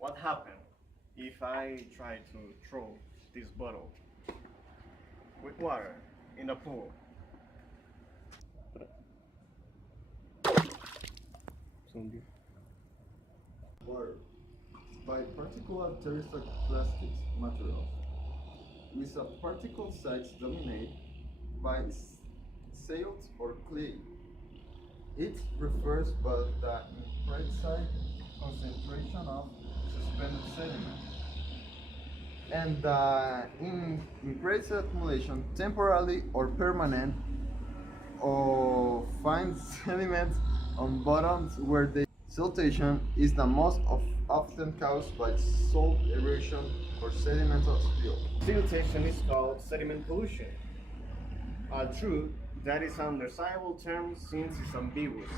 What happened if I try to throw this bottle with water in the pool? Water by particular terrestrial plastics materials with a particle size dominated by silt or clay. It refers by the imprecise concentration of suspended sediment and the imprecise accumulation, temporarily or permanent, of fine sediments on bottoms where the siltation is the most often caused by soil erosion or sedimental spill. Siltation is called sediment pollution. True, that is an undesirable term since it's ambiguous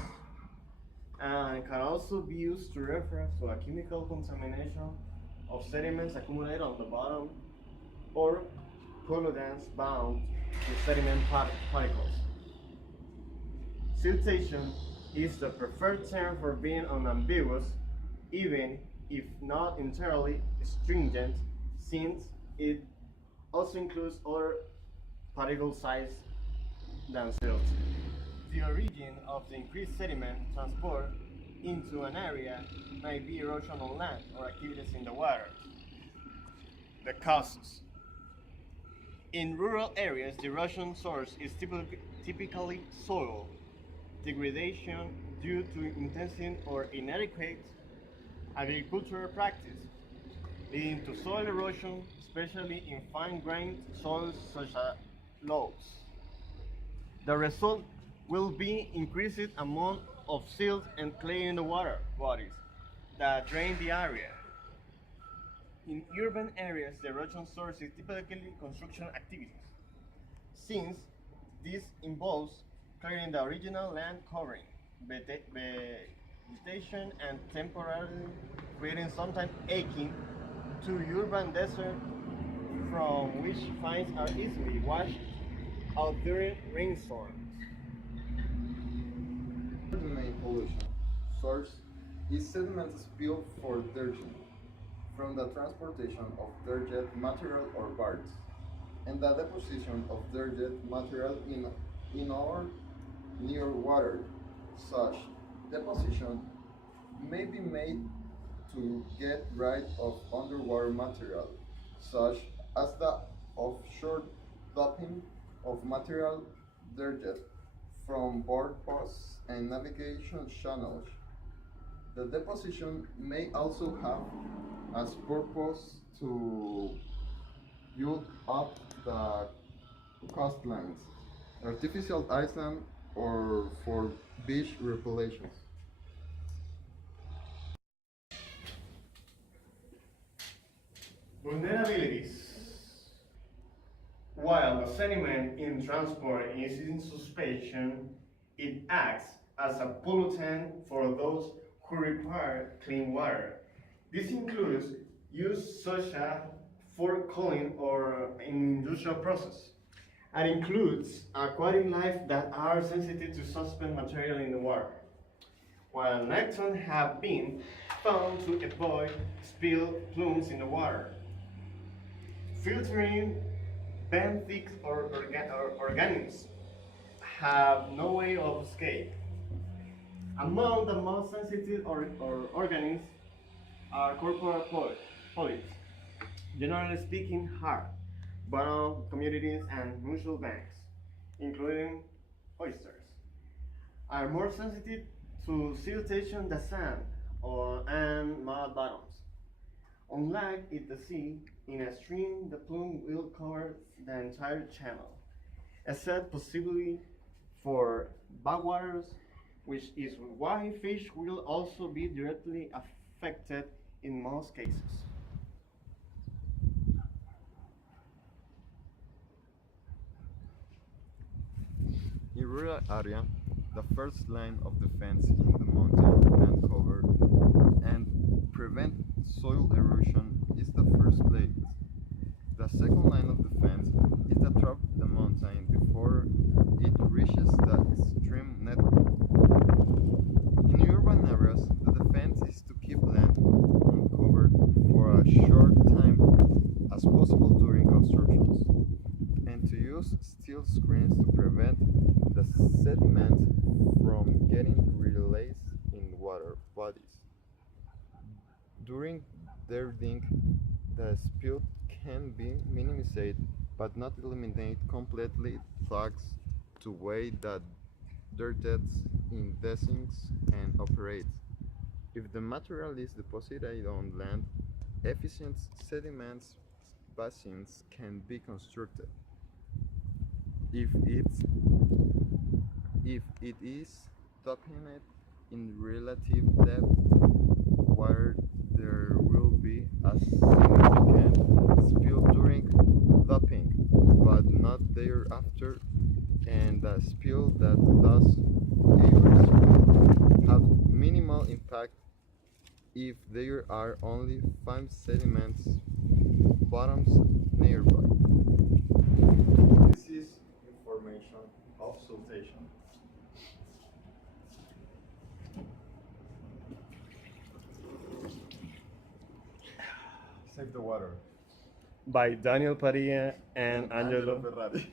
and can also be used to refer to a chemical contamination of sediments accumulated on the bottom or pollutants bound to sediment particles. Siltation is the preferred term for being unambiguous, even if not entirely stringent, since it also includes other particle size than silt. The origin of the increased sediment transport into an area may be erosion on land or activities in the water. The causes. In rural areas, the erosion source is typically soil degradation due to intensive or inadequate agricultural practice, leading to soil erosion, especially in fine-grained soils such as loess. The result will be increased amount of silt and clay in the water bodies that drain the area. In urban areas, the erosion source is typically construction activities, since this involves clearing the original land covering, vegetation, and temporarily creating sometimes akin to urban desert from which fines are easily washed out during rainstorms. The main pollution source is sediment spill for dredging from the transportation of dredged material or barges and the deposition of dredged material in or near water. Such deposition may be made to get rid of underwater material, such as the offshore dumping of material dredged from board posts and navigation channels. The deposition may also have as purpose to build up the coastlines, artificial island, or for beach reparations. Vulnerabilities. While the sediment in transport is in suspension, it acts as a pollutant for those who require clean water. This includes use such as for cooling or in industrial process, and includes aquatic life that are sensitive to suspend material in the water. While Neptune have been found to avoid spill plumes in the water, filtering benthic or organisms have no way of escape. Among the most sensitive organisms are corporal polyps, generally speaking hard, bottom communities and mussel banks, including oysters, are more sensitive to siltation than sand and mud bottoms. Unlike in the sea, in a stream the plume will cover the entire channel, except possibly for backwaters, which is why fish will also be directly affected in most cases. In rural area, the first line of defense in the mountain can cover and prevent soil erosion is the first blade. The second line of defense is to trap the mountain before it reaches the extreme network. In urban areas, the defense is to keep land uncovered During dredging, the spill can be minimized but not eliminated completely thanks to way that dredges in basins and operates. If the material is deposited on land, efficient sediment basins can be constructed. If it's if it is defined in relative depth where there will be a significant spill during dumping, but not thereafter, and a spill that does occur will have minimal impact if there are only fine sediments bottoms nearby. This is information of siltation. Save the water. By Daniel Padilla and Angelo Angelo. Ferrari.